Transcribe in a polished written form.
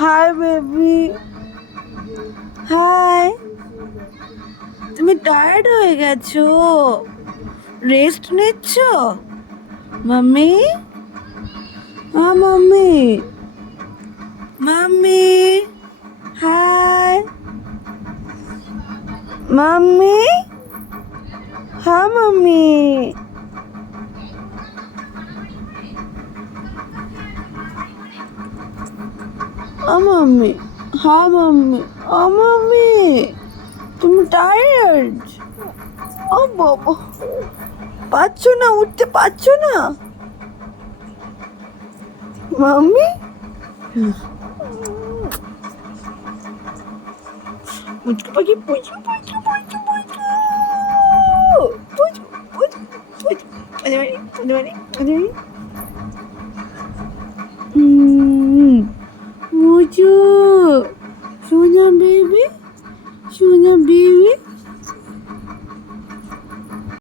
High baby, hi. তুমি tired হয়ে গেছো, রেস্ট নিচ্ছ? মাম্মি, হ্যাঁ মাম্মি, মাম্মি, হাই মাম্মি, হ্যাঁ মাম্মি। মাম্মি, হ্যাঁ মাম্মি, মাম্মি, তুমি টায়ার্ড? ও বাবা, পারছো না, উঠতে পারছো না মাম্মি? পুচকু পাখি, পুচকু পুচকু পুচকু পুচকু পুচকু পুচকু পুচকু পানি পানি পানি পানি পানি। মুচু